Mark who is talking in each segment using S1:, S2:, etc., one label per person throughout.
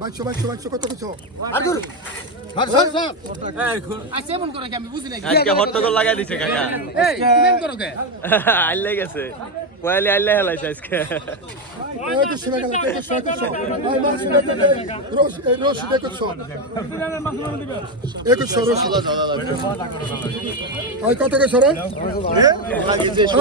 S1: মাছো মাছো মাছো কত কত আরগুল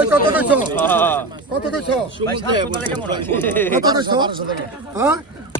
S1: কত কত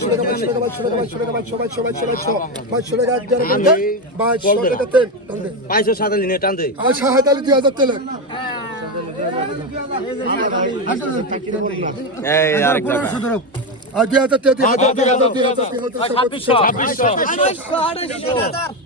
S1: দুই হাজার তিন
S2: হাজার তিন হাজার তিন হাজার তিন হাজার তিন হাজার তিন হাজার
S1: তিন হাজার তিন হাজার তিন হাজার তিন হাজার তিন হাজার তিন হাজার তিন হাজার তিন হাজার তিন হাজার তিন
S3: হাজার
S2: তিন হাজার তিন হাজার তিন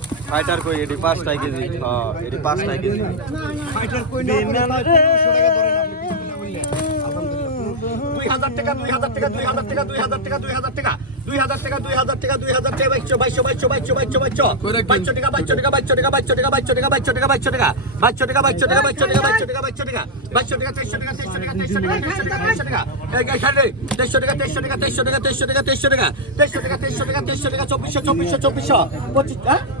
S3: ফাইটার কই এডি 5 টাকা কেজি হ্যাঁ এডি 5 টাকা কেজি
S1: ফাইটার কই না
S2: 200 টাকা ধরে নাও 2000 টাকা 2000 টাকা 2000 টাকা 2000 টাকা 2000 টাকা 2000 টাকা 2000 টাকা 2200 টাকা 2200 টাকা 2200 টাকা 2200 টাকা 2200 টাকা 2200 টাকা 2200 টাকা 2200 টাকা 2200 টাকা 2200 টাকা 2200 টাকা 2200 টাকা 2200 টাকা 2200 টাকা 2200 টাকা 2200 টাকা 2200 টাকা 2200 টাকা টাকা 2200 টাকা 2200 টাকা 2200 টাকা 2200 টাকা 2200 টাকা 2200 টাকা 2200 টাকা 2200 টাকা 2200 টাকা টাকা টাকা টাকা টাকা টাকা টাকা টাকা টাকা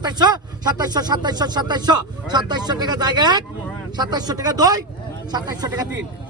S2: সাতাইশো সাতাইশো সাতাইশো সাতাইশো সাতাইশো টাকা জায়গা এক সাতাইশো টাকা দুই সাতাইশো টাকা তিন